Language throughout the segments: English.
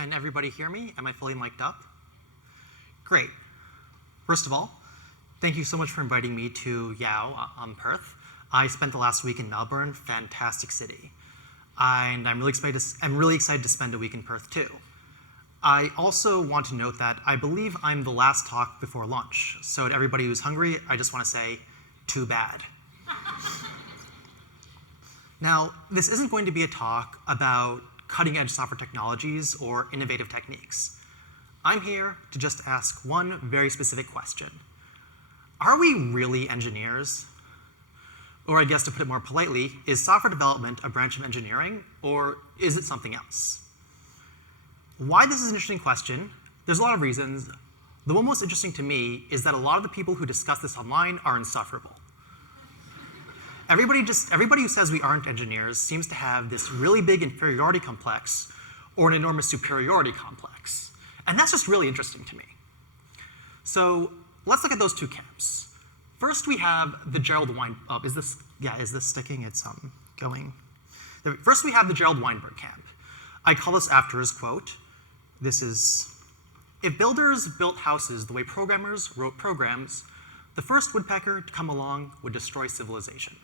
Can everybody hear me? Am I fully mic'd up? Great. First of all, thank you so much for inviting me to YOW on Perth. I spent the last week in Melbourne, fantastic city. And I'm really excited to spend a week in Perth too. I also want to note that I believe I'm the last talk before lunch. So to everybody who's hungry, I just want to say, too bad. Now, this isn't going to be a talk about cutting-edge software technologies or innovative techniques. I'm here to just ask one very specific question. Are we really engineers? Or I guess to put it more politely, is software development a branch of engineering, or is it something else? Why this is an interesting question, there's a lot of reasons. The one most interesting to me is that a lot of the people who discuss this online are insufferable. Everybody who says we aren't engineers seems to have this really big inferiority complex or an enormous superiority complex. And that's just really interesting to me. So let's look at those two camps. First, we have the Gerald Weinberg. Is this sticking? It's going. First, we have the Gerald Weinberg camp. I call this after his quote. This is, if builders built houses the way programmers wrote programs, the first woodpecker to come along would destroy civilization.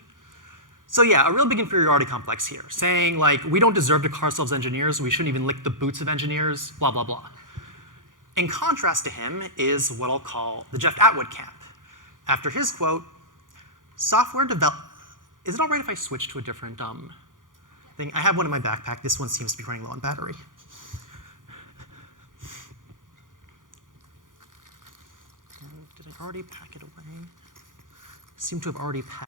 So yeah, a real big inferiority complex here, saying like, we don't deserve to call ourselves engineers, we shouldn't even lick the boots of engineers, blah, blah, blah. In contrast to him is what I'll call the Jeff Atwood camp. After his quote, software develop, is it all right if I switch to a different thing? I have one in my backpack. This one seems to be running low on battery. Did I already pack it away? Seem to have already packed.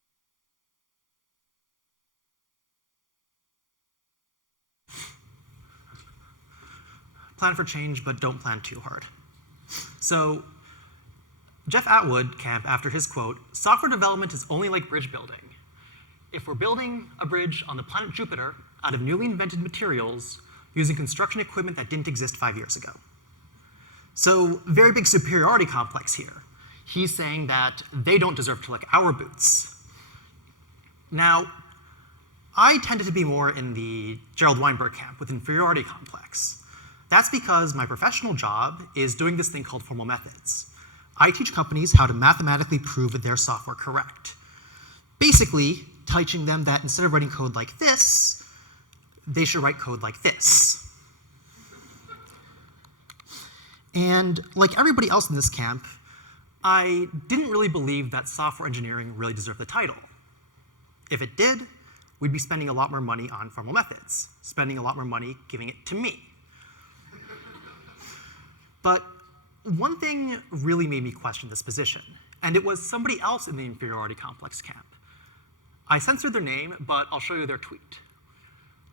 Plan for change, but don't plan too hard. So Jeff Atwood camp, after his quote, software development is only like bridge building. If we're building a bridge on the planet Jupiter out of newly invented materials using construction equipment that didn't exist 5 years ago. So very big superiority complex here. He's saying that they don't deserve to lick our boots. Now, I tended to be more in the Gerald Weinberg camp with inferiority complex. That's because my professional job is doing this thing called formal methods. I teach companies how to mathematically prove their software correct. Basically, teaching them that instead of writing code like this, they should write code like this. And like everybody else in this camp, I didn't really believe that software engineering really deserved the title. If it did, we'd be spending a lot more money on formal methods, spending a lot more money giving it to me. But one thing really made me question this position, and it was somebody else in the inferiority complex camp. I censored their name, but I'll show you their tweet.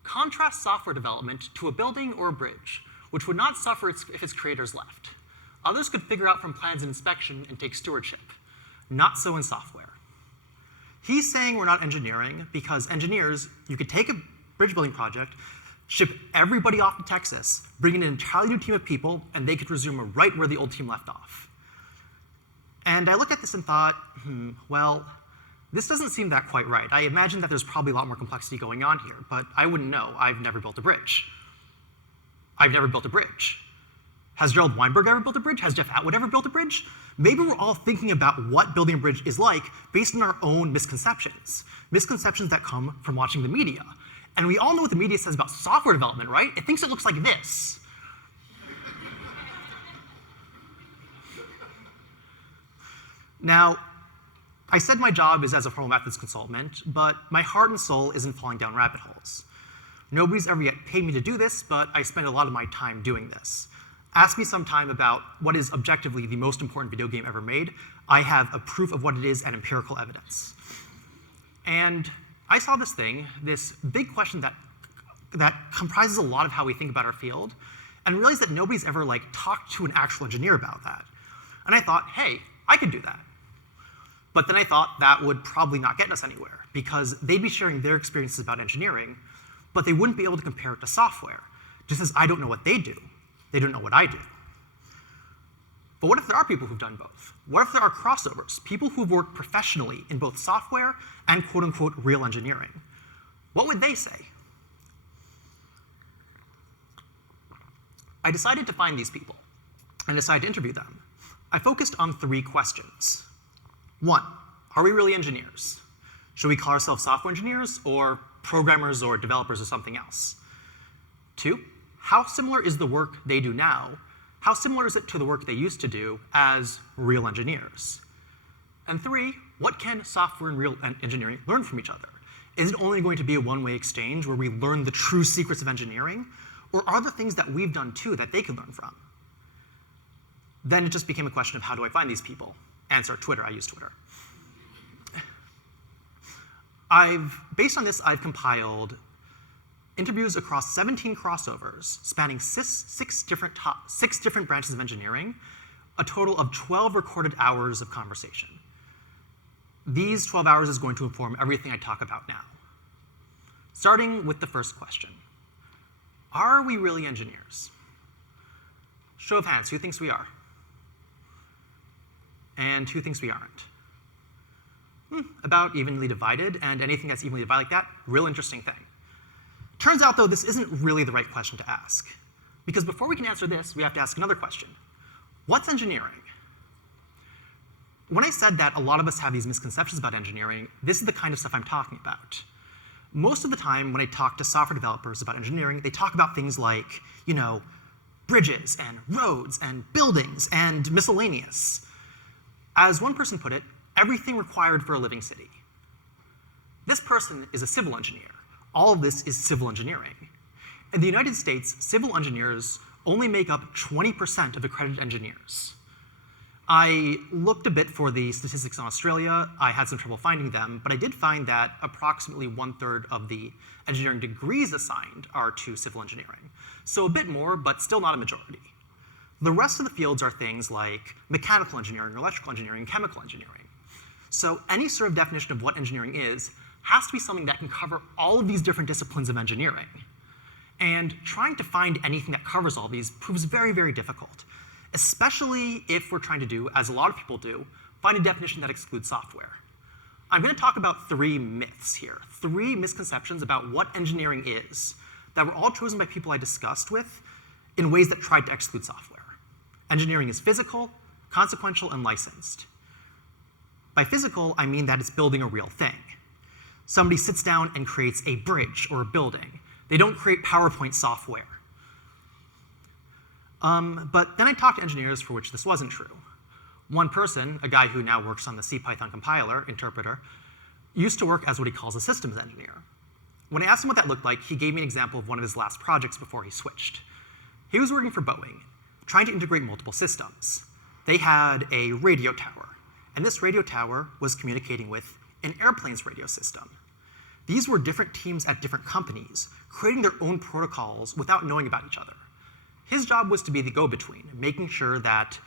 Contrast software development to a building or a bridge, which would not suffer if its creators left. Others could figure out from plans and inspection and take stewardship. Not so in software. He's saying we're not engineering because engineers, you could take a bridge building project, ship everybody off to Texas, bring in an entirely new team of people, and they could resume right where the old team left off. And I looked at this and thought, well, this doesn't seem that quite right. I imagine that there's probably a lot more complexity going on here, but I wouldn't know. I've never built a bridge. I've never built a bridge. Has Gerald Weinberg ever built a bridge? Has Jeff Atwood ever built a bridge? Maybe we're all thinking about what building a bridge is like based on our own misconceptions. Misconceptions that come from watching the media. And we all know what the media says about software development, right? It thinks it looks like this. Now, I said my job is as a formal methods consultant, but my heart and soul isn't falling down rabbit holes. Nobody's ever yet paid me to do this, but I spend a lot of my time doing this. Ask me sometime about what is objectively the most important video game ever made. I have a proof of what it is and empirical evidence. And I saw this thing, this big question that comprises a lot of how we think about our field, and realized that nobody's ever talked to an actual engineer about that. And I thought, hey, I could do that. But then I thought that would probably not get us anywhere, because they'd be sharing their experiences about engineering, but they wouldn't be able to compare it to software, just as I don't know what they do. They don't know what I do. But what if there are people who've done both? What if there are crossovers, people who've worked professionally in both software and quote-unquote real engineering? What would they say? I decided to find these people and decided to interview them. I focused on 3 questions. 1, are we really engineers? Should we call ourselves software engineers or programmers or developers or something else? 2, how similar is the work they do now? How similar is it to the work they used to do as real engineers? And 3, what can software and real engineering learn from each other? Is it only going to be a one-way exchange where we learn the true secrets of engineering? Or are there things that we've done too that they can learn from? Then it just became a question of how do I find these people? Answer, Twitter, I use Twitter. Based on this, I've compiled interviews across 17 crossovers spanning six different branches of engineering, a total of 12 recorded hours of conversation. These 12 hours is going to inform everything I talk about now. Starting with the first question. Are we really engineers? Show of hands, who thinks we are? And who thinks we aren't? About evenly divided, and anything that's evenly divided like that, real interesting thing. Turns out, though, this isn't really the right question to ask. Because before we can answer this, we have to ask another question. What's engineering? When I said that a lot of us have these misconceptions about engineering, this is the kind of stuff I'm talking about. Most of the time, when I talk to software developers about engineering, they talk about things like, bridges and roads and buildings and miscellaneous. As one person put it, everything required for a living city. This person is a civil engineer. All of this is civil engineering. In the United States, civil engineers only make up 20% of accredited engineers. I looked a bit for the statistics in Australia. I had some trouble finding them, but I did find that approximately 1/3 of the engineering degrees assigned are to civil engineering. So a bit more, but still not a majority. The rest of the fields are things like mechanical engineering, electrical engineering, chemical engineering. So any sort of definition of what engineering is has to be something that can cover all of these different disciplines of engineering. And trying to find anything that covers all these proves very, very difficult, especially if we're trying to do, as a lot of people do, find a definition that excludes software. I'm going to talk about 3 myths here, 3 misconceptions about what engineering is that were all chosen by people I discussed with in ways that tried to exclude software. Engineering is physical, consequential, and licensed. By physical, I mean that it's building a real thing. Somebody sits down and creates a bridge or a building. They don't create PowerPoint software. But then I talked to engineers for which this wasn't true. One person, a guy who now works on the CPython compiler, interpreter, used to work as what he calls a systems engineer. When I asked him what that looked like, he gave me an example of one of his last projects before he switched. He was working for Boeing, trying to integrate multiple systems. They had a radio tower, and this radio tower was communicating with an airplane's radio system. These were different teams at different companies, creating their own protocols without knowing about each other. His job was to be the go-between, making sure that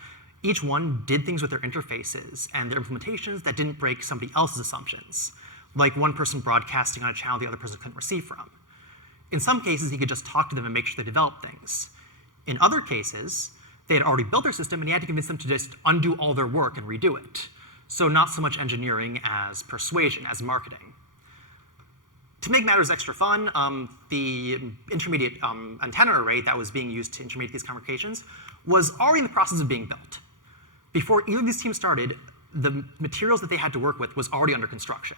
each one did things with their interfaces and their implementations that didn't break somebody else's assumptions, like one person broadcasting on a channel the other person couldn't receive from. In some cases, he could just talk to them and make sure they developed things. In other cases, they had already built their system and he had to convince them to just undo all their work and redo it. So not so much engineering as persuasion, as marketing. To make matters extra fun, the intermediate antenna array that was being used to intermediate these communications was already in the process of being built. Before either of these teams started, the materials that they had to work with was already under construction.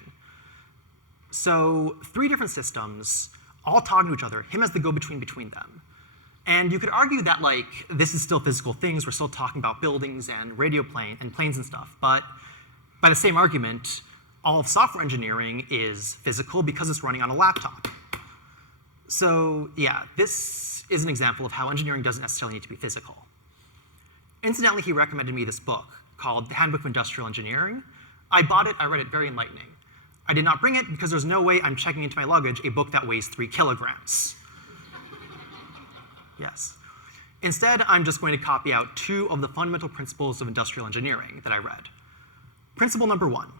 So 3 different systems, all talking to each other, him as the go-between between them. And you could argue that this is still physical things, we're still talking about buildings and planes and stuff, but by the same argument, all of software engineering is physical because it's running on a laptop. So yeah, this is an example of how engineering doesn't necessarily need to be physical. Incidentally, he recommended me this book called The Handbook of Industrial Engineering. I bought it, I read it, very enlightening. I did not bring it because there's no way I'm checking into my luggage a book that weighs 3 kilograms. Yes. Instead, I'm just going to copy out 2 of the fundamental principles of industrial engineering that I read. Principle number 1,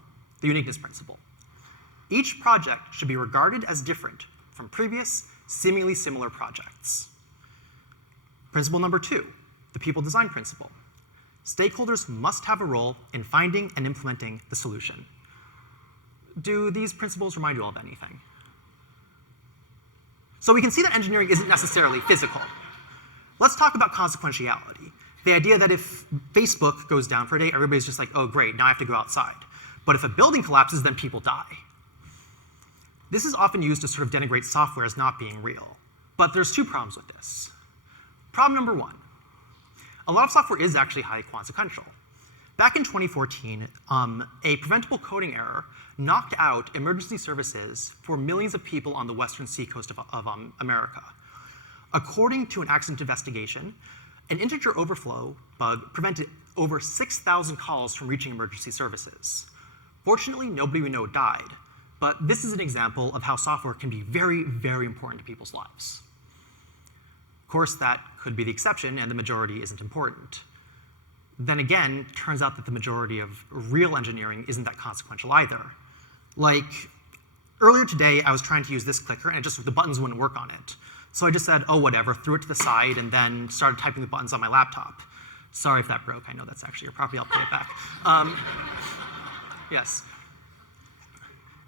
the uniqueness principle. Each project should be regarded as different from previous, seemingly similar projects. Principle number 2, the people design principle. Stakeholders must have a role in finding and implementing the solution. Do these principles remind you all of anything? So we can see that engineering isn't necessarily physical. Let's talk about consequentiality. The idea that if Facebook goes down for a day, everybody's just like, oh great, now I have to go outside. But if a building collapses, then people die. This is often used to sort of denigrate software as not being real. But there's two problems with this. Problem number one, a lot of software is actually highly consequential. Back in 2014, a preventable coding error knocked out emergency services for millions of people on the western seacoast of America. According to an accident investigation, an integer overflow bug prevented over 6,000 calls from reaching emergency services. Fortunately, nobody we know died, but this is an example of how software can be very, very important to people's lives. Of course, that could be the exception, and the majority isn't important. Then again, it turns out that the majority of real engineering isn't that consequential either. Like, earlier today, I was trying to use this clicker, and the buttons wouldn't work on it. So I just said, oh, whatever, threw it to the side, and then started typing the buttons on my laptop. Sorry if that broke. I know that's actually your property. I'll pay it back. Yes.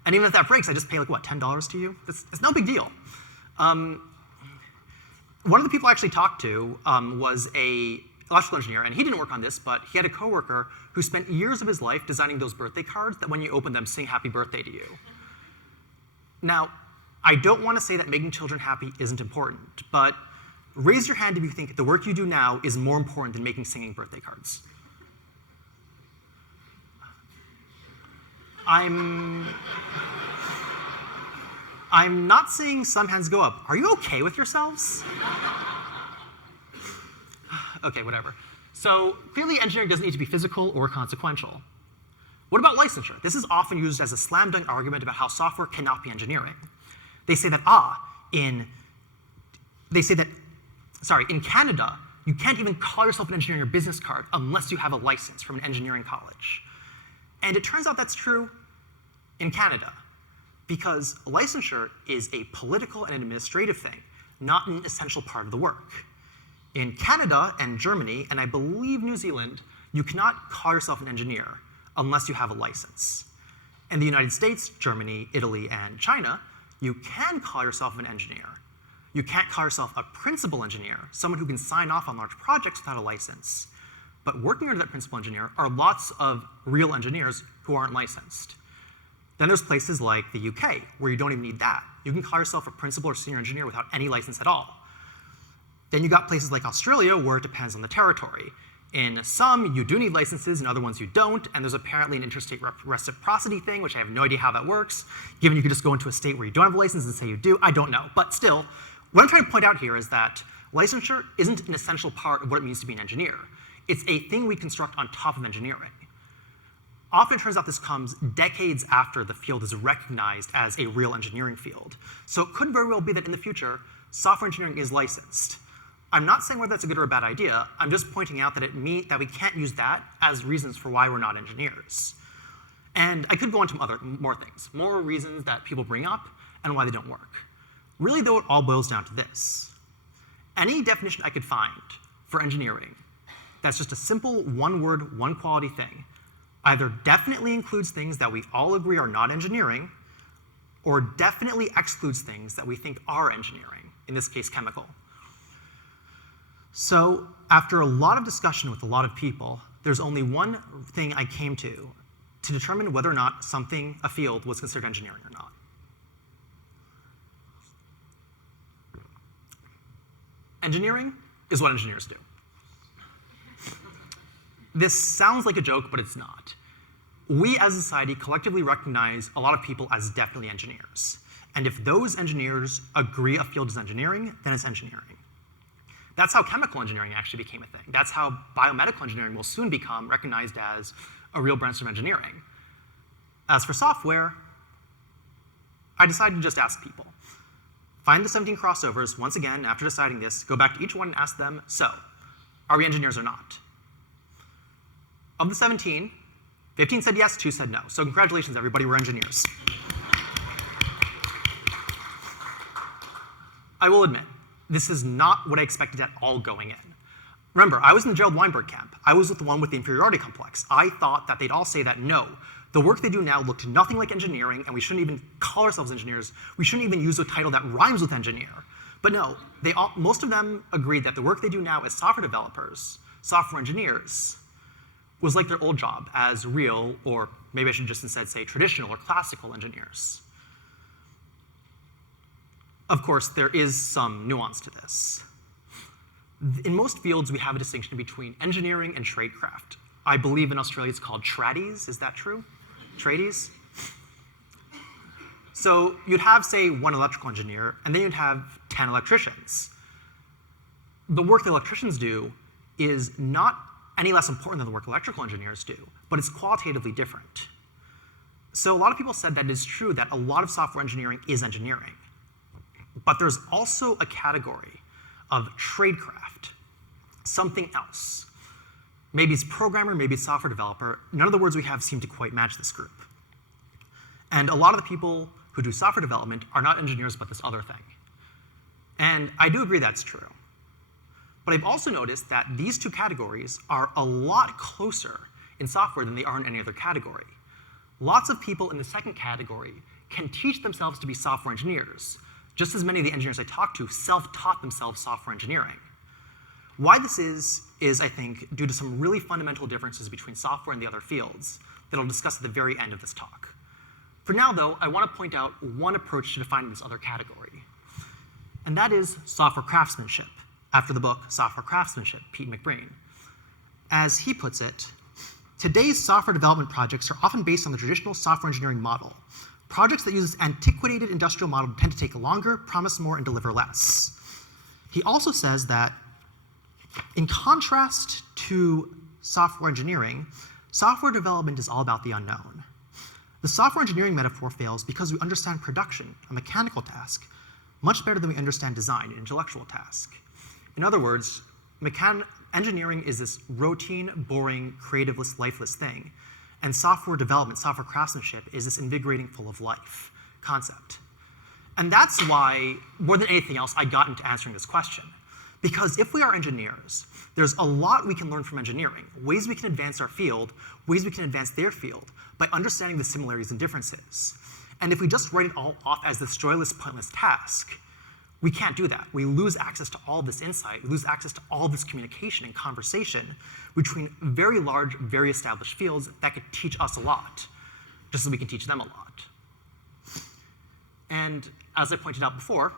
And even if that breaks, I just pay, like, what, $10 to you? It's no big deal. One of the people I actually talked to was an electrical engineer, and he didn't work on this, but he had a coworker who spent years of his life designing those birthday cards that when you open them, sing happy birthday to you. Now, I don't want to say that making children happy isn't important, but raise your hand if you think the work you do now is more important than making singing birthday cards. I'm not saying some hands go up. Are you okay with yourselves? Okay, whatever. So clearly engineering doesn't need to be physical or consequential. What about licensure? This is often used as a slam dunk argument about how software cannot be engineering. They say that, in Canada, you can't even call yourself an engineer on your business card unless you have a license from an engineering college. And it turns out that's true in Canada, because licensure is a political and administrative thing, not an essential part of the work. In Canada and Germany, and I believe New Zealand, you cannot call yourself an engineer unless you have a license. In the United States, Germany, Italy, and China, you can call yourself an engineer. You can't call yourself a principal engineer, someone who can sign off on large projects without a license. But working under that principal engineer are lots of real engineers who aren't licensed. Then there's places like the UK, where you don't even need that. You can call yourself a principal or senior engineer without any license at all. Then you got places like Australia, where it depends on the territory. In some, you do need licenses, in other ones you don't, and there's apparently an interstate reciprocity thing, which I have no idea how that works. Given you could just go into a state where you don't have a license and say you do, I don't know. But still, what I'm trying to point out here is that licensure isn't an essential part of what it means to be an engineer. It's a thing we construct on top of engineering. Often it turns out this comes decades after the field is recognized as a real engineering field. So it could very well be that in the future, software engineering is licensed. I'm not saying whether that's a good or a bad idea. I'm just pointing out that that we can't use that as reasons for why we're not engineers. And I could go into more things, more reasons that people bring up and why they don't work. Really, though, it all boils down to this. Any definition I could find for engineering that's just a simple one-word, one-quality thing either definitely includes things that we all agree are not engineering, or definitely excludes things that we think are engineering, in this case, chemical. So after a lot of discussion with a lot of people, there's only one thing I came to determine whether or not a field was considered engineering or not. Engineering is what engineers do. This sounds like a joke, but it's not. We as a society collectively recognize a lot of people as definitely engineers. And if those engineers agree a field is engineering, then it's engineering. That's how chemical engineering actually became a thing. That's how biomedical engineering will soon become recognized as a real branch of engineering. As for software, I decided to just ask people. Find the 17 crossovers, once again, after deciding this, go back to each one and ask them, so, are we engineers or not? Of the 17, 15 said yes, 2 said no. So congratulations, everybody, we're engineers. I will admit, this is not what I expected at all going in. Remember, I was in the Gerald Weinberg camp. I was with the one with the inferiority complex. I thought that they'd all say that no, the work they do now looked nothing like engineering, and we shouldn't even call ourselves engineers. We shouldn't even use a title that rhymes with engineer. But no, most of them agreed that the work they do now as software developers, software engineers, was like their old job as real, or maybe I should just instead say traditional or classical engineers. Of course, there is some nuance to this. In most fields, we have a distinction between engineering and tradecraft. I believe in Australia it's called tradies. Is that true? Tradies? So you'd have, say, one electrical engineer, and then you'd have 10 electricians. The work the electricians do is not any less important than the work electrical engineers do, but it's qualitatively different. So a lot of people said that it is true that a lot of software engineering is engineering. But there's also a category of tradecraft, something else. Maybe it's programmer, maybe it's software developer. None of the words we have seem to quite match this group. And a lot of the people who do software development are not engineers, but this other thing. And I do agree that's true. But I've also noticed that these two categories are a lot closer in software than they are in any other category. Lots of people in the second category can teach themselves to be software engineers. Just as many of the engineers I talk to self-taught themselves software engineering. Why this is I think, due to some really fundamental differences between software and the other fields that I'll discuss at the very end of this talk. For now, though, I want to point out one approach to defining this other category, and that is software craftsmanship, after the book Software Craftsmanship, Pete McBreen. As he puts it, today's software development projects are often based on the traditional software engineering model. Projects that use this antiquated industrial model tend to take longer, promise more, and deliver less. He also says that, in contrast to software engineering, software development is all about the unknown. The software engineering metaphor fails because we understand production, a mechanical task, much better than we understand design, an intellectual task. In other words, engineering is this routine, boring, creativeless, lifeless thing. And software development, software craftsmanship, is this invigorating, full of life concept. And that's why, more than anything else, I got into answering this question. Because if we are engineers, there's a lot we can learn from engineering, ways we can advance our field, ways we can advance their field, by understanding the similarities and differences. And if we just write it all off as this joyless, pointless task, we can't do that. We lose access to all this insight. We lose access to all this communication and conversation between very large, very established fields that could teach us a lot, just as we can teach them a lot. And as I pointed out before,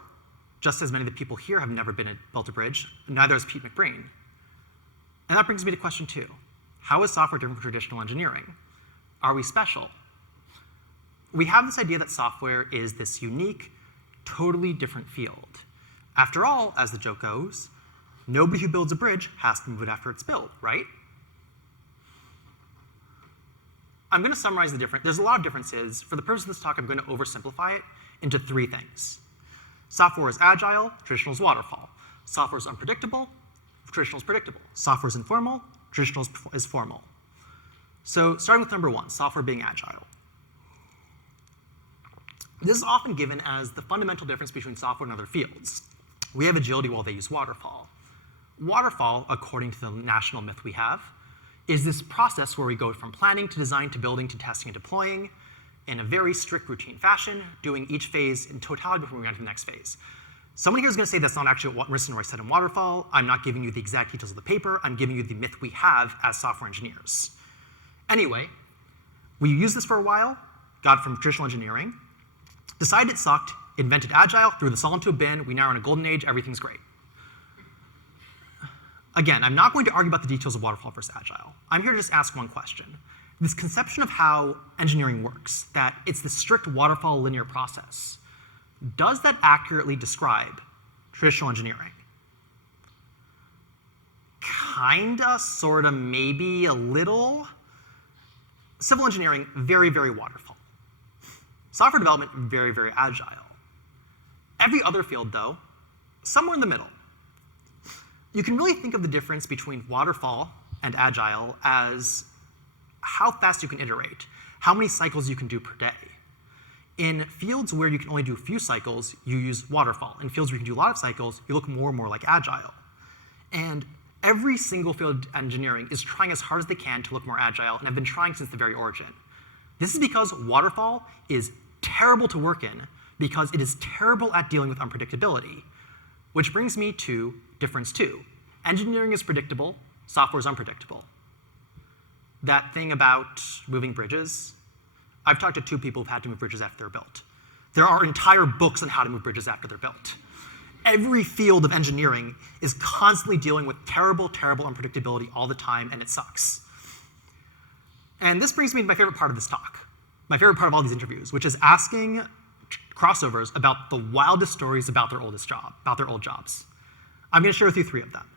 just as many of the people here have never built a bridge, neither has Pete McBreen. And that brings me to question 2. How is software different from traditional engineering? Are we special? We have this idea that software is this unique, totally different field. After all, as the joke goes, nobody who builds a bridge has to move it after it's built, right? I'm going to summarize the difference. There's a lot of differences. For the purpose of this talk, I'm going to oversimplify it into 3 things. Software is agile, traditional is waterfall. Software is unpredictable, traditional is predictable. Software is informal, traditional is formal. So starting with number 1, software being agile. This is often given as the fundamental difference between software and other fields. We have agility while they use waterfall. Waterfall, according to the national myth we have, is this process where we go from planning to design to building to testing and deploying in a very strict routine fashion, doing each phase in totality before moving on to the next phase. Someone here is going to say that's not actually what Riston Roy said in Waterfall. I'm not giving you the exact details of the paper. I'm giving you the myth we have as software engineers. Anyway, we used this for a while, got it from traditional engineering, decided it sucked, invented Agile, threw this all into a bin. We now are in a golden age. Everything's great. Again, I'm not going to argue about the details of Waterfall versus Agile. I'm here to just ask one question. This conception of how engineering works, that it's the strict waterfall linear process, does that accurately describe traditional engineering? Kinda, sorta, maybe, a little. Civil engineering, very, very waterfall. Software development, very, very agile. Every other field, though, somewhere in the middle. You can really think of the difference between waterfall and agile as how fast you can iterate, how many cycles you can do per day. In fields where you can only do a few cycles, you use waterfall. In fields where you can do a lot of cycles, you look more and more like agile. And every single field of engineering is trying as hard as they can to look more agile, and have been trying since the very origin. This is because waterfall is terrible to work in, because it is terrible at dealing with unpredictability. Which brings me to difference 2. Engineering is predictable, software is unpredictable. That thing about moving bridges, I've talked to 2 people who've had to move bridges after they're built. There are entire books on how to move bridges after they're built. Every field of engineering is constantly dealing with terrible, terrible unpredictability all the time, and it sucks. And this brings me to my favorite part of this talk, my favorite part of all these interviews, which is asking crossovers about the wildest stories about their old jobs. I'm going to share with you 3 of them.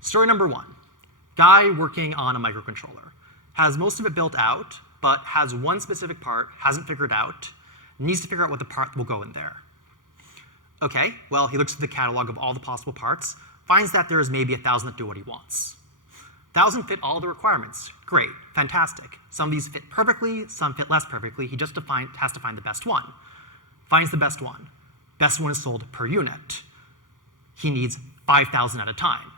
Story number 1, guy working on a microcontroller. Has most of it built out, but has one specific part, hasn't figured out, needs to figure out what the part will go in there. Okay, well, he looks at the catalog of all the possible parts, finds that there is maybe 1,000 that do what he wants. 1,000 fit all the requirements. Great, fantastic. Some of these fit perfectly, some fit less perfectly. He just has to find the best one. Finds the best one. Best one is sold per unit. He needs 5,000 at a time.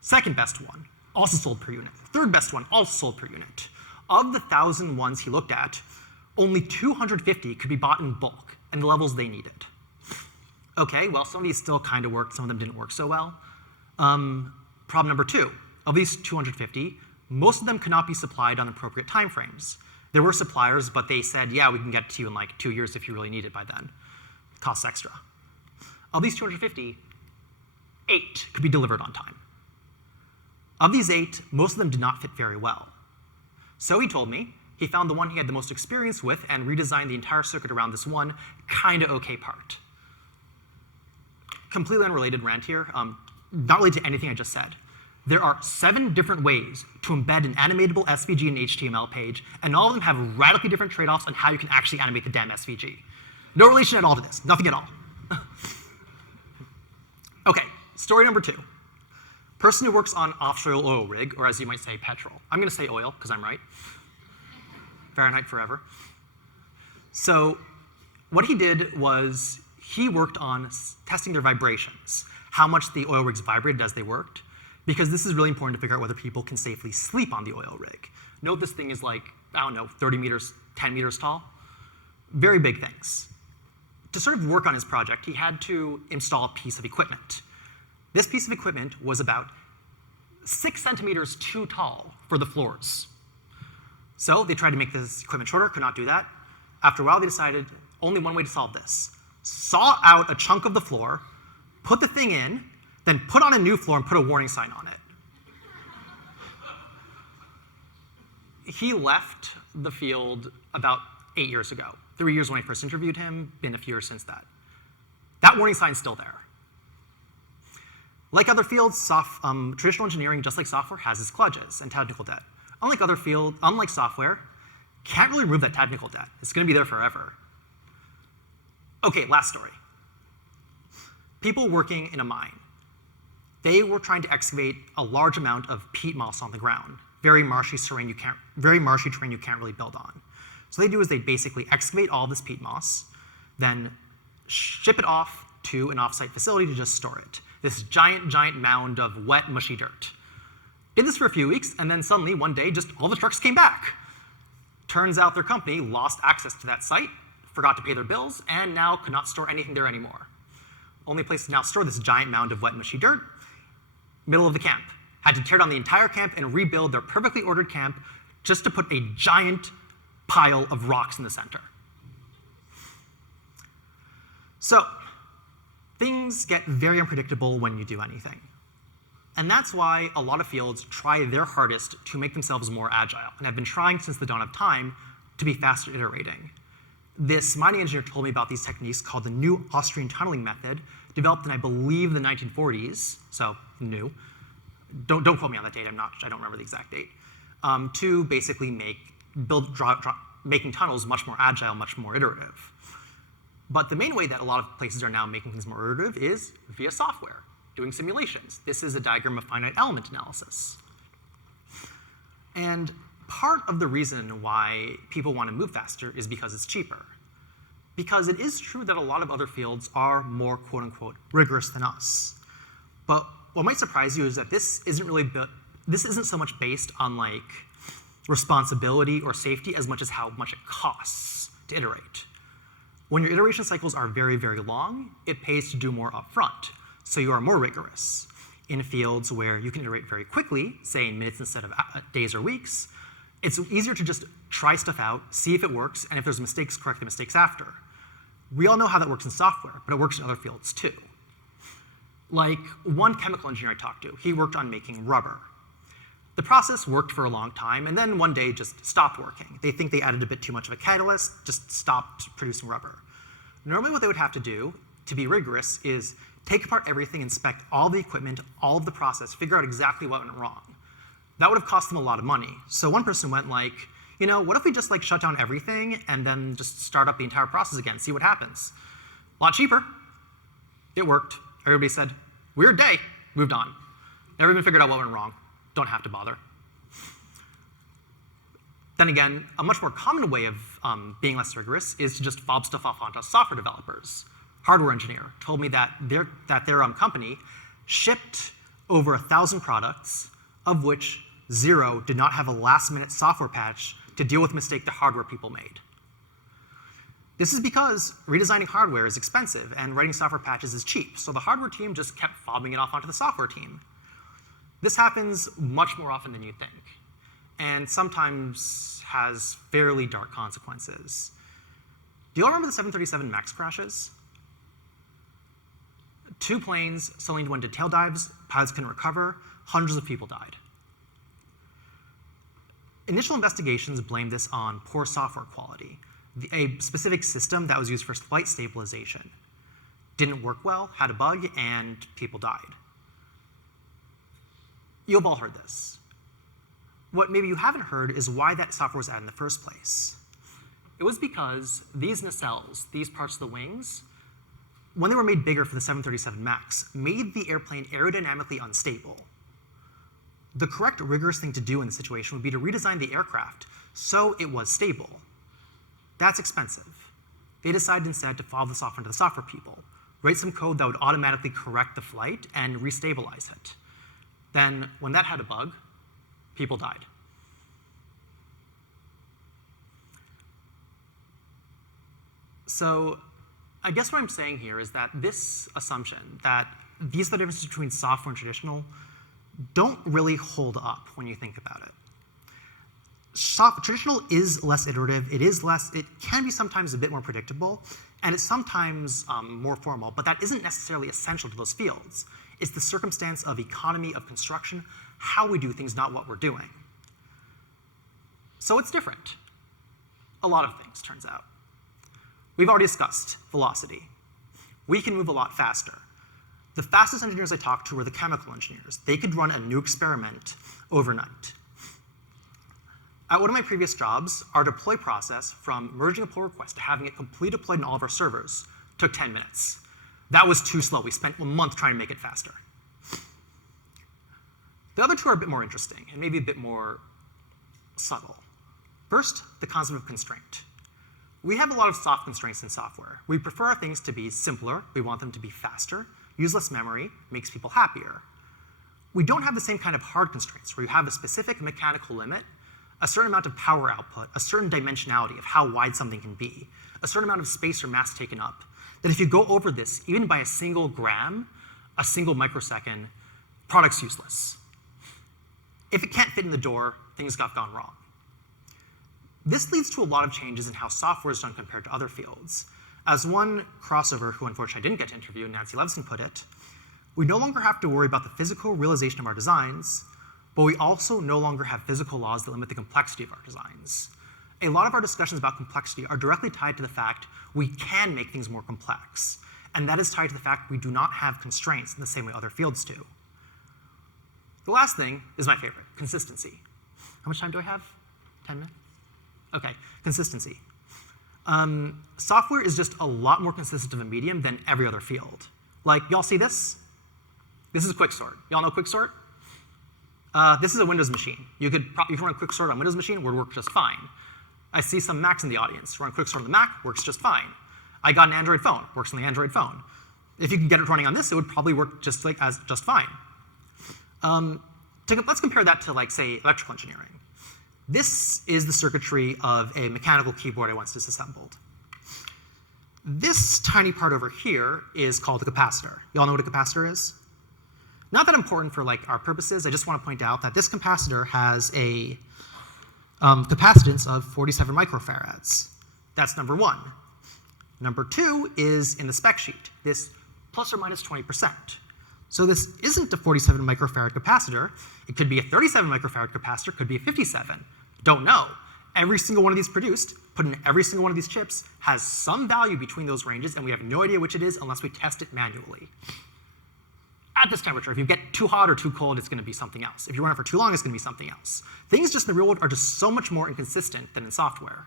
Second best one, also sold per unit. Third best one, also sold per unit. Of the 1,000 ones he looked at, only 250 could be bought in bulk and the levels they needed. Okay, well, some of these still kind of worked, some of them didn't work so well. Problem number 2, of these 250, most of them could not be supplied on appropriate timeframes. There were suppliers, but they said, yeah, we can get it to you in like 2 years if you really need it by then. It costs extra. Of these 250, 8 could be delivered on time. Of these 8, most of them did not fit very well. So he told me he found the one he had the most experience with and redesigned the entire circuit around this one kind of okay part. Completely unrelated rant here, not related to anything I just said. There are 7 different ways to embed an animatable SVG in an HTML page, and all of them have radically different trade-offs on how you can actually animate the damn SVG. No relation at all to this, nothing at all. Okay, story number 2. Person who works on offshore oil rig, or as you might say, petrol. I'm going to say oil, because I'm right. Fahrenheit forever. So what he did was he worked on testing their vibrations, how much the oil rigs vibrated as they worked, because this is really important to figure out whether people can safely sleep on the oil rig. Note this thing is like, I don't know, 30 meters, 10 meters tall. Very big things. To sort of work on his project, he had to install a piece of equipment. This piece of equipment was about 6 centimeters too tall for the floors. So they tried to make this equipment shorter, could not do that. After a while, they decided only one way to solve this. Saw out a chunk of the floor, put the thing in, then put on a new floor and put a warning sign on it. He left the field about 8 years ago. 3 years when I first interviewed him, been a few years since that. That warning sign's still there. Like other fields, traditional engineering, just like software, has its kludges and technical debt. Unlike software, can't really remove that technical debt. It's going to be there forever. Okay, last story. People working in a mine. They were trying to excavate a large amount of peat moss on the ground. Very marshy terrain you can't really build on. So what they do is they basically excavate all this peat moss, then ship it off to an offsite facility to just store it. This giant, giant mound of wet, mushy dirt. Did this for a few weeks, and then suddenly, one day, just all the trucks came back. Turns out their company lost access to that site, forgot to pay their bills, and now could not store anything there anymore. Only place to now store this giant mound of wet, mushy dirt, middle of the camp. Had to tear down the entire camp and rebuild their perfectly ordered camp just to put a giant pile of rocks in the center. So, things get very unpredictable when you do anything. And that's why a lot of fields try their hardest to make themselves more agile, and have been trying since the dawn of time to be faster iterating. This mining engineer told me about these techniques called the new Austrian tunneling method, developed in, I believe, the 1940s, so new. Don't quote me on that date, I don't remember the exact date, to basically making tunnels much more agile, much more iterative. But the main way that a lot of places are now making things more iterative is via software, doing simulations. This is a diagram of finite element analysis. And part of the reason why people want to move faster is because it's cheaper. Because it is true that a lot of other fields are more quote-unquote rigorous than us. But what might surprise you is that this isn't so much based on like responsibility or safety as much as how much it costs to iterate. When your iteration cycles are very, very long, it pays to do more upfront, so you are more rigorous. In fields where you can iterate very quickly, say in minutes instead of days or weeks, it's easier to just try stuff out, see if it works, and if there's mistakes, correct the mistakes after. We all know how that works in software, but it works in other fields too. Like one chemical engineer I talked to, he worked on making rubber. The process worked for a long time, and then one day just stopped working. They think they added a bit too much of a catalyst, just stopped producing rubber. Normally what they would have to do, to be rigorous, is take apart everything, inspect all the equipment, all of the process, figure out exactly what went wrong. That would have cost them a lot of money. So one person went like, you know, what if we just like shut down everything and then just start up the entire process again, see what happens? A lot cheaper. It worked. Everybody said, weird day, moved on. Never even figured out what went wrong. Don't have to bother. Then again, a much more common way of being less rigorous is to just fob stuff off onto software developers. Hardware engineer told me that their company shipped over 1,000 products, of which 0 did not have a last-minute software patch to deal with a mistake the hardware people made. This is because redesigning hardware is expensive and writing software patches is cheap, so the hardware team just kept fobbing it off onto the software team. This happens much more often than you think, and sometimes has fairly dark consequences. Do you all remember the 737 MAX crashes? 2 planes suddenly went into tail dives, pilots couldn't recover, hundreds of people died. Initial investigations blamed this on poor software quality, a specific system that was used for flight stabilization. Didn't work well, had a bug, and people died. You've all heard this. What maybe you haven't heard is why that software was added in the first place. It was because these nacelles, these parts of the wings, when they were made bigger for the 737 MAX, made the airplane aerodynamically unstable. The correct rigorous thing to do in this situation would be to redesign the aircraft so it was stable. That's expensive. They decided instead to follow this off into the software people, write some code that would automatically correct the flight and restabilize it. Then, when that had a bug, people died. So, I guess what I'm saying here is that this assumption that these are the differences between software and traditional don't really hold up when you think about it. Traditional is less iterative, it can be sometimes a bit more predictable, and it's sometimes more formal, but that isn't necessarily essential to those fields. It's the circumstance of economy of construction, how we do things, not what we're doing. So it's different. A lot of things, turns out. We've already discussed velocity. We can move a lot faster. The fastest engineers I talked to were the chemical engineers. They could run a new experiment overnight. At one of my previous jobs, our deploy process from merging a pull request to having it completely deployed in all of our servers took 10 minutes. That was too slow. We spent a month trying to make it faster. The other two are a bit more interesting and maybe a bit more subtle. First, the concept of constraint. We have a lot of soft constraints in software. We prefer our things to be simpler. We want them to be faster. Use less memory makes people happier. We don't have the same kind of hard constraints where you have a specific mechanical limit, a certain amount of power output, a certain dimensionality of how wide something can be, a certain amount of space or mass taken up, that if you go over this, even by a single gram, a single microsecond, product's useless. If it can't fit in the door, things have gone wrong. This leads to a lot of changes in how software is done compared to other fields. As one crossover, who unfortunately I didn't get to interview, Nancy Levinson, put it, we no longer have to worry about the physical realization of our designs, but we also no longer have physical laws that limit the complexity of our designs. A lot of our discussions about complexity are directly tied to the fact we can make things more complex, and that is tied to the fact we do not have constraints in the same way other fields do. The last thing is my favorite, consistency. How much time do I have? 10 minutes? Okay, consistency. Software is just a lot more consistent of a medium than every other field. Like, y'all see this? This is Quicksort. Y'all know Quicksort? This is a Windows machine. You can run Quicksort on Windows machine, would work just fine. I see some Macs in the audience. Run Quicksort on the Mac, works just fine. I got an Android phone, works on the Android phone. If you can get it running on this, it would probably work just fine. Let's compare that to, like, say, electrical engineering. This is the circuitry of a mechanical keyboard I once disassembled. This tiny part over here is called a capacitor. You all know what a capacitor is? Not that important for our purposes. I just want to point out that this capacitor has a capacitance of 47 microfarads. That's number one. Number two is in the spec sheet, this plus or minus 20%. So this isn't a 47 microfarad capacitor. It could be a 37 microfarad capacitor, could be a 57. Don't know. Every single one of these produced, put in every single one of these chips, has some value between those ranges, and we have no idea which it is unless we test it manually. At this temperature, if you get too hot or too cold, it's going to be something else. If you run it for too long, it's going to be something else. Things just in the real world are just so much more inconsistent than in software.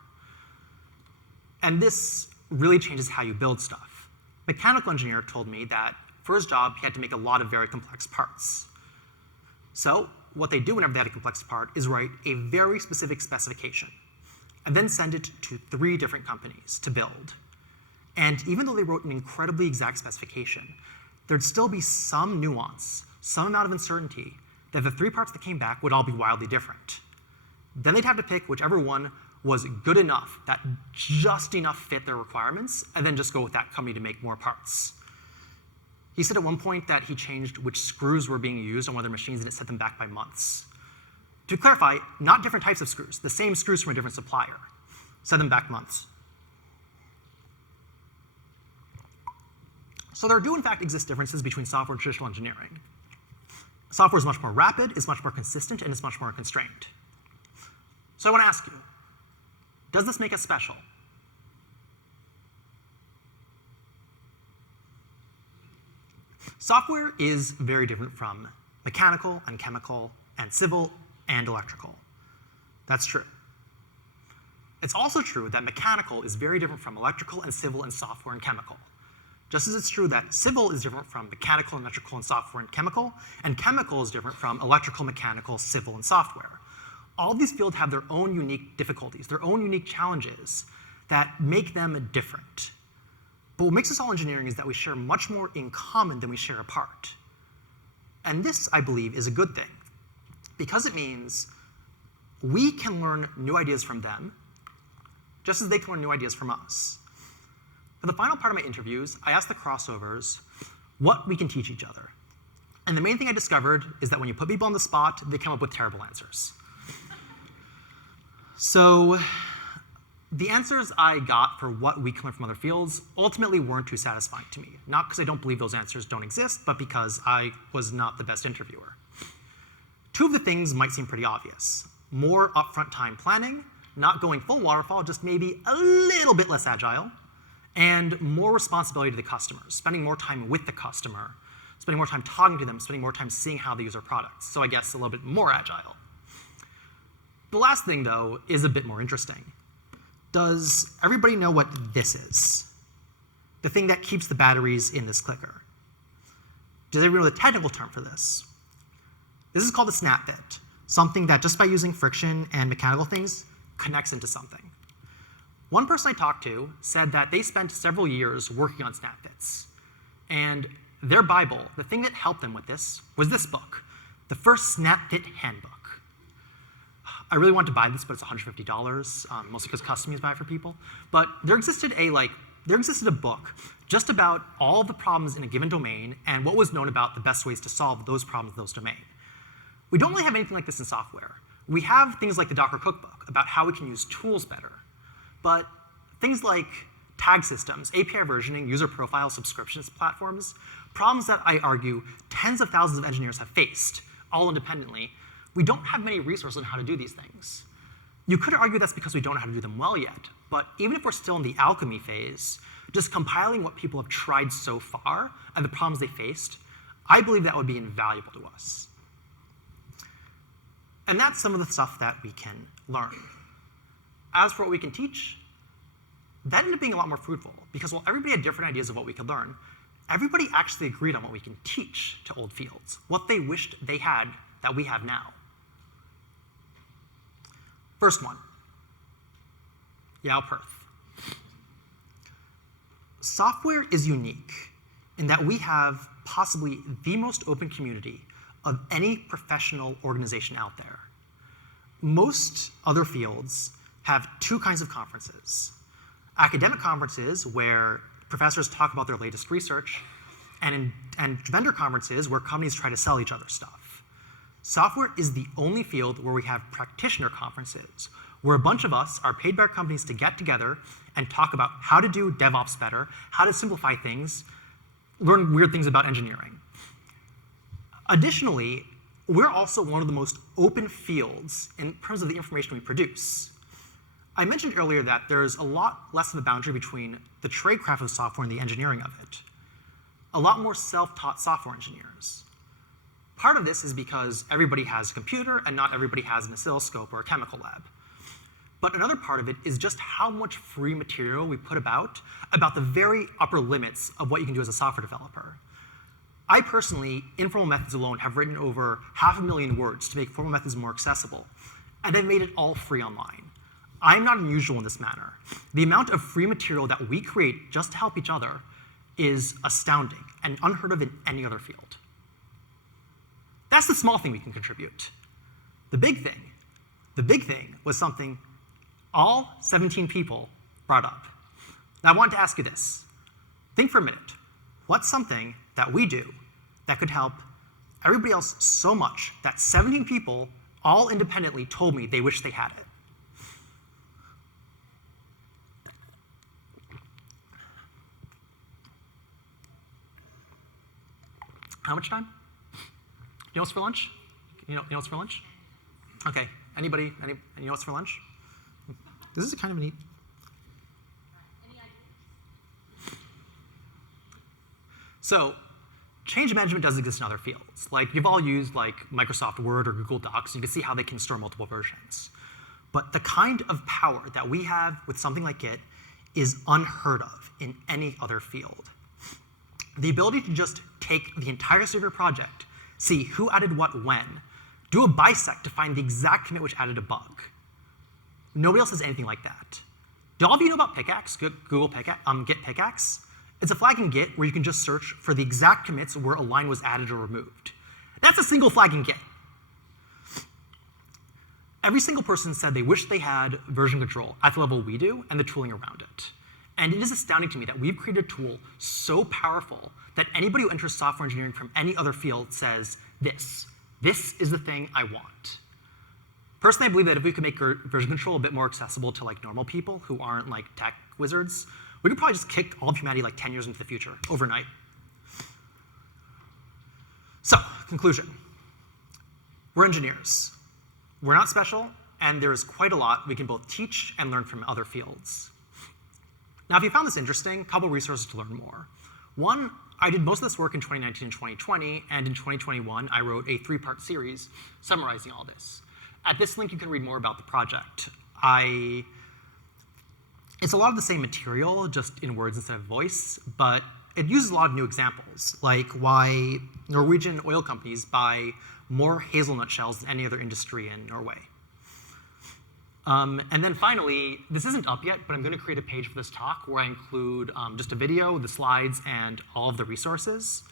And this really changes how you build stuff. A mechanical engineer told me that for his job, he had to make a lot of very complex parts. So what they do whenever they had a complex part is write a very specific specification and then send it to 3 different companies to build. And even though they wrote an incredibly exact specification, there'd still be some nuance, some amount of uncertainty that the 3 parts that came back would all be wildly different. Then they'd have to pick whichever one was good enough, that just enough fit their requirements, and then just go with that company to make more parts. He said at one point that he changed which screws were being used on one of their machines, and it set them back by months. To clarify, not different types of screws, the same screws from a different supplier. Set them back months. So there do, in fact, exist differences between software and traditional engineering. Software is much more rapid, is much more consistent, and is much more constrained. So I want to ask you, does this make us special? Software is very different from mechanical and chemical and civil and electrical. That's true. It's also true that mechanical is very different from electrical and civil and software and chemical. Just as it's true that civil is different from mechanical, and electrical, and software and chemical is different from electrical, mechanical, civil, and software. All these fields have their own unique difficulties, their own unique challenges that make them different. But what makes us all engineering is that we share much more in common than we share apart. And this, I believe, is a good thing, because it means we can learn new ideas from them, just as they can learn new ideas from us. For the final part of my interviews, I asked the crossovers what we can teach each other. And the main thing I discovered is that when you put people on the spot, they come up with terrible answers. So the answers I got for what we can learn from other fields ultimately weren't too satisfying to me. Not because I don't believe those answers don't exist, but because I was not the best interviewer. 2 of the things might seem pretty obvious. More upfront time planning, not going full waterfall, just maybe a little bit less agile, and more responsibility to the customers, spending more time with the customer, spending more time talking to them, spending more time seeing how they use our products. So I guess a little bit more agile. The last thing, though, is a bit more interesting. Does everybody know what this is? The thing that keeps the batteries in this clicker. Does everybody know the technical term for this? This is called a snap fit, something that just by using friction and mechanical things connects into something. One person I talked to said that they spent several years working on snap fits. And their Bible, the thing that helped them with this, was this book, the first snap fit handbook. I really wanted to buy this, but it's $150, mostly because customers buy it for people. But there existed a book just about all the problems in a given domain and what was known about the best ways to solve those problems in those domains. We don't really have anything like this in software. We have things like the Docker cookbook about how we can use tools better. But things like tag systems, API versioning, user profile, subscriptions platforms, problems that I argue tens of thousands of engineers have faced, all independently, we don't have many resources on how to do these things. You could argue that's because we don't know how to do them well yet, but even if we're still in the alchemy phase, just compiling what people have tried so far and the problems they faced, I believe that would be invaluable to us. And that's some of the stuff that we can learn. As for what we can teach, that ended up being a lot more fruitful, because while everybody had different ideas of what we could learn, everybody actually agreed on what we can teach to old fields, what they wished they had that we have now. First one, YOW Perth. Software is unique in that we have possibly the most open community of any professional organization out there. Most other fields have 2 kinds of conferences. Academic conferences where professors talk about their latest research, and vendor conferences where companies try to sell each other stuff. Software is the only field where we have practitioner conferences, where a bunch of us are paid by our companies to get together and talk about how to do DevOps better, how to simplify things, learn weird things about engineering. Additionally, we're also one of the most open fields in terms of the information we produce. I mentioned earlier that there's a lot less of a boundary between the tradecraft of software and the engineering of it. A lot more self-taught software engineers. Part of this is because everybody has a computer and not everybody has an oscilloscope or a chemical lab. But another part of it is just how much free material we put about the very upper limits of what you can do as a software developer. I personally, in formal methods alone, have written over 500,000 words to make formal methods more accessible, and I've made it all free online. I'm not unusual in this manner. The amount of free material that we create just to help each other is astounding and unheard of in any other field. That's the small thing we can contribute. The big thing was something all 17 people brought up. Now I want to ask you this. Think for a minute. What's something that we do that could help everybody else so much that 17 people all independently told me they wish they had it? How much time? You know what's for lunch? You know what's for lunch? Okay. Anybody? You know what's for lunch? This is kind of neat. Any ideas? So, change management does exist in other fields. Like, you've all used like Microsoft Word or Google Docs. You can see how they can store multiple versions. But the kind of power that we have with something like Git is unheard of in any other field. The ability to just take the entirety of your project, see who added what when, do a bisect to find the exact commit which added a bug. Nobody else has anything like that. Do all of you know about Pickaxe, Google Pickaxe, Git Pickaxe? It's a flag in Git where you can just search for the exact commits where a line was added or removed. That's a single flag in Git. Every single person said they wish they had version control at the level we do and the tooling around it. And it is astounding to me that we've created a tool so powerful that anybody who enters software engineering from any other field says, this is the thing I want. Personally, I believe that if we could make version control a bit more accessible to like normal people who aren't like tech wizards, we could probably just kick all of humanity like 10 years into the future, overnight. So, conclusion. We're engineers. We're not special, and there is quite a lot we can both teach and learn from other fields. Now, if you found this interesting, a couple resources to learn more. One, I did most of this work in 2019 and 2020, and in 2021, I wrote a 3-part series summarizing all this. At this link, you can read more about the project. It's a lot of the same material, just in words instead of voice, but it uses a lot of new examples, like why Norwegian oil companies buy more hazelnut shells than any other industry in Norway. And then finally, this isn't up yet, but I'm going to create a page for this talk where I include just a video, the slides, and all of the resources,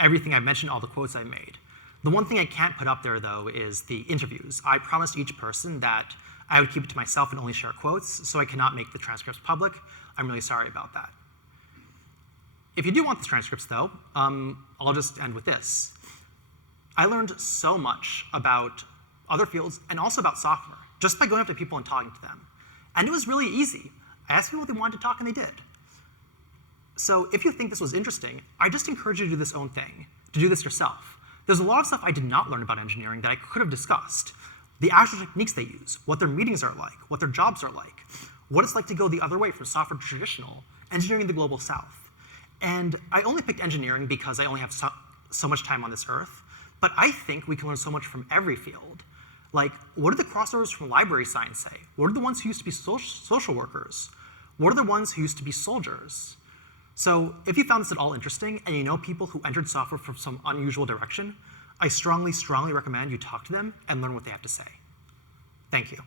everything I've mentioned, all the quotes I've made. The one thing I can't put up there, though, is the interviews. I promised each person that I would keep it to myself and only share quotes, so I cannot make the transcripts public. I'm really sorry about that. If you do want the transcripts, though, I'll just end with this. I learned so much about other fields and also about software just by going up to people and talking to them. And it was really easy. I asked people what they wanted to talk, and they did. So if you think this was interesting, I just encourage you to do this own thing, to do this yourself. There's a lot of stuff I did not learn about engineering that I could have discussed. The actual techniques they use, what their meetings are like, what their jobs are like, what it's like to go the other way from software to traditional, engineering in the global south. And I only picked engineering because I only have so much time on this earth, but I think we can learn so much from every field. Like, what do the crossovers from library science say? What are the ones who used to be social workers? What are the ones who used to be soldiers? So if you found this at all interesting, and you know people who entered software from some unusual direction, I strongly, strongly recommend you talk to them and learn what they have to say. Thank you.